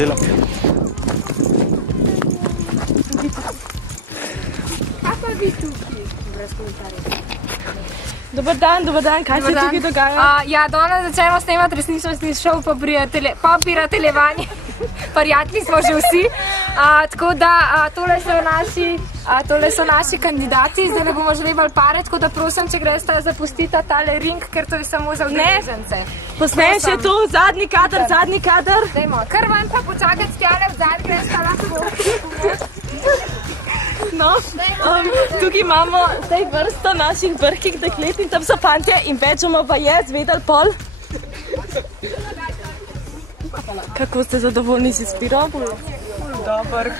Delam. Kaj pa vi tukaj? Brez komentarjev. Dobar dan, kaj se tukaj dogaja? Ja, danes začnemo snemati resničnostni šov po prijateljevanju. Prijatelji smo že vsi. Tako da tole so naši kandidati, zdaj ne bomo želeli pare, tako da prosim, če greste zapustiti tale ring, ker to je samo za udeležence. Posneš je tu, zadnji kader. Dajmo, kar vam pa počakati stjale v zadnji, greste lahko. No, tukaj imamo zdaj vrsto naših brhkih deklet in tam so fantje in večemo pa je zvedali pol. Kako ste zadovoljni z izbiro? Dobar.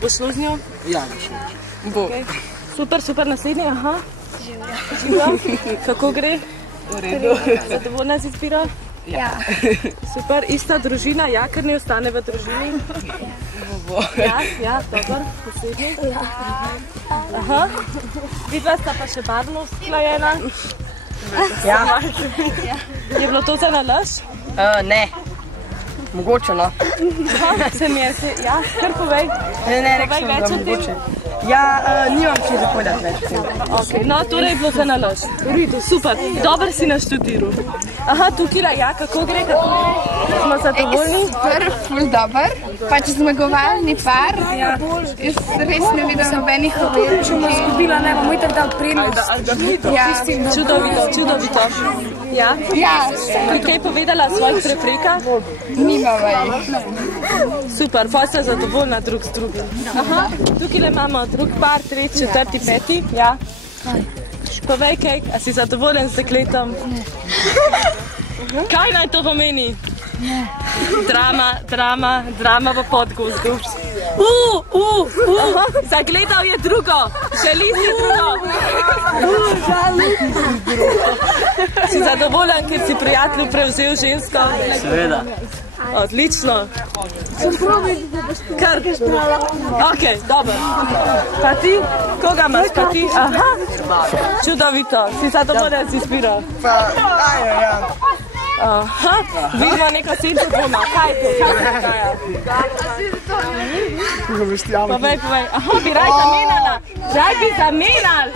Bo šlo z njo? Ja, bo. Super, naslednji, aha. Živa. Kako gre? V redu. Zadovoljna z izbiro? Ja. Super, ista družina, ja, ker ne ostane v družini? Ja, dober, naslednji. Aha. Vidva sta pa še barvno usklajena? Ja. Je bilo to za nalaž? Ne. Mogoče, no. Se mi je, ja, kar povej. Ne, rekli da mogoče. Ja, nimam če zapovedati več. Ok, no, torej je bilo za nalaž. V redu, super. Dober si naštudiral. Aha, tukaj, ja, kako gre? Smo zadovoljni? Super, ful dober. Pač zmagovalni par. Jaz res ne vidim nobenih ovir. Če bomo izgubila, ne bomo itak dal prednost. Čudovito. Ja? Ja. Bi kaj povedala o svojih preprekah? Nimava jih. Super, pa ste zadovoljna drug z drugim. Aha, tukaj imamo drug par, tretji, četrti, peti. Ja? Povej kaj, a si zadovoljen z dekletom? Kaj naj to pomeni? Drama v Podgozdu. Zagledal je drugo, želi si drugo. Si zadovoljen, ker si prijatelju prevzel žensko? Seveda. Odlično. Kar? Ok, dobro. Pa ti? Koga imaš? Pa ti? Aha. Čudovito. Si zadovoljen z izbiro? Ja. Aha, vidimo neko senco dvoma. Kaj je to? Kaj se dogaja? Povej. Aha, bi raj zamenjala. Raj bi zamenjali.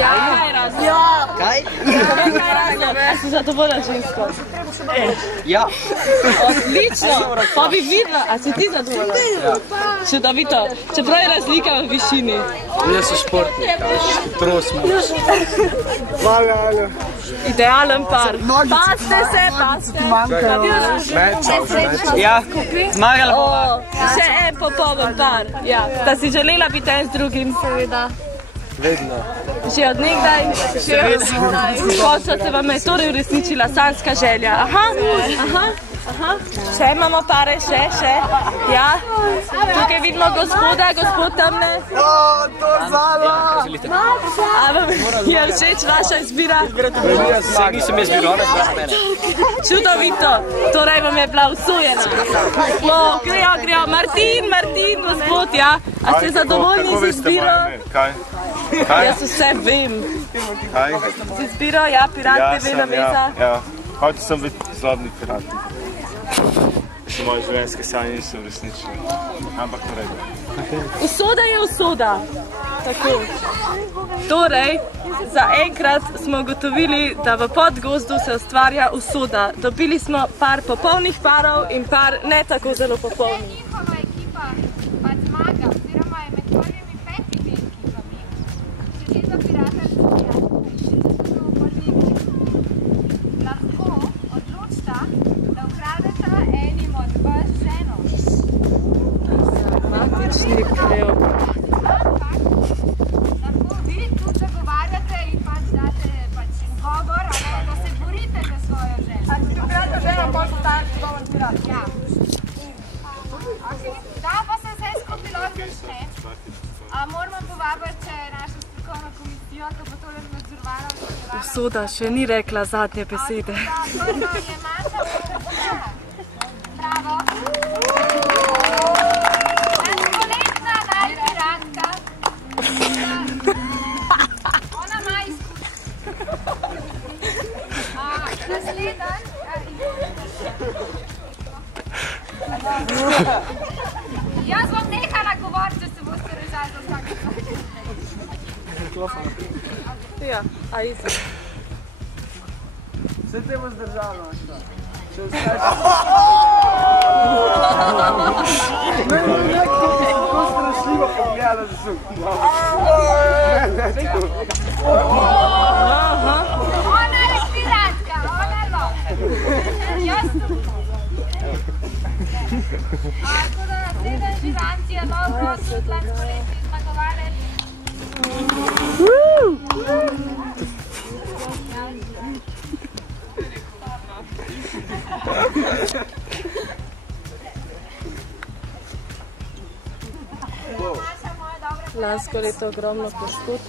Ja, kaj je razlog? Kaj? Povej, kaj je razlog? A si zadovoljen žensko? Ja. Odlično. Pa bi videla. A si ti zadovoljen? Ja. Čudovito. Čeprav je razlika v višini. Jaz sem športnik, trosmo. Idealen par. Paste se. Ja, zmagala bova. Še en popoln par. Ja. Da si želela biti en z drugim? Seveda. Vedno. Že od nekdaj? Ko se vam je torej uresničila sanjska želja. Aha. Še imamo pare, še. Ja. Tukaj vidimo gospoda, gospod tamne. To zala! A vam je všeč vaša izbira? Vse nisem jaz bil, ona zbira mene. Čudovito. Torej vam je bila usojena. Grejo. Martin, gospod, ja. A ste zadovoljni z izbiro? Kaj? Jaz vse vem. Kaj? Z izbiro, ja, Pirat TV naveza. Ja. Hotel sem biti zlobni pirat. Moje življenjske sanje niso uresničile. Ampak v redu. Usoda je usoda. Tako. Torej, zaenkrat smo ugotovili, da v Podgozdu se ustvarja usoda. Dobili smo par popolnih parov in par ne tako zelo popolnih. Njihova ekipa pa zmaga, oziroma je med prvimi 5 ekipami. Če že za pirata lahko odločita, da ukradeta enim od vas ženo. Romantični kleopatra. Lahko vi tudi zagovarjate in pač date ugovor, ali da se borite za svojo ženo. A če ukradete ženo, pa postanete dovolj pirat. Ja. Da pa se vse skupaj lahko začne. Moramo povabiti našo strokovno komisijo, ki bo tole nadzorovala. Usoda še ni rekla zadnje besede. Prva je Maša Potrebuna. Bravo. Naspoletna najpiratka. Ona ima izkušnje. Naslednji Jaz bom nehala govoriti, če se boste režali za vsak. Ja, a isto. Vse te bo zdržalo, šta? Še vse. Nekdo bi se tako strašljivo pogledal, da sem. Ona je piratka, ona je lo. Jaz tu. Tako da naslednji živanci je nov prosud, lanskoletni zmagovalec. Lansko leto ogromno poškodb.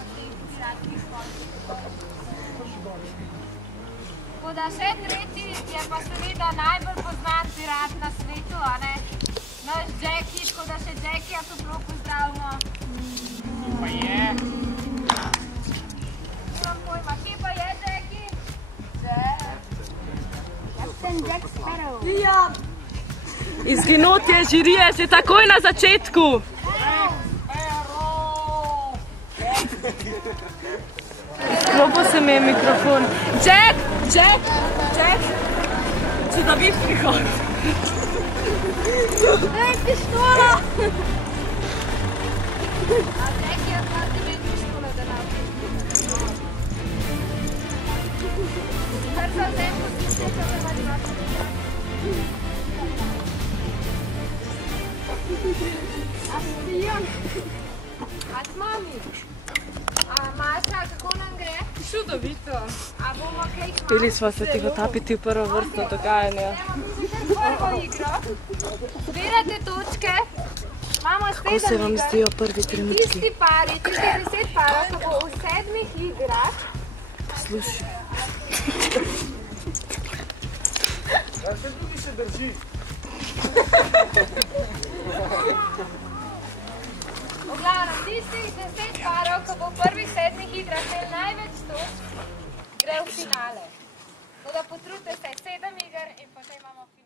Tako da še tretji je pa seveda najbolj poznan pirat na svetu, a ne? Naš Jackie, tako da še Jackija toplo pozdravimo. Pa je. Nimam pojma, kje pa je Jackie? Jaz sem Jack Sparrow. Izginotje žirije že takoj na začetku. Sklopo se mi je mikrofon. Jack! Čudovit prihod. Pištola! A Jackie je pa ti med pištolo, da nauči. Kar za vzem poslušaj, da me vadi vaša. A spijon? A s mami? Maša, kako nam gre? Čudovito. A bomo kaj hvala? Pili smo se tihotapiti v prvo vrsto dogajanja. Prvo igro. Zbirate točke. Imamo 7 Kako se vam zdijo prvi trenutki? Tisti pari, 10 parov, ko bo v 7 igrah. Poslušaj. Ja, se drugi še drži. V glavnem, tistih 10 parov, ko bo v prvih 7 igrah imel največ točk, gre v finale. Tako da potrudite se, 7 iger in potem imamo finale.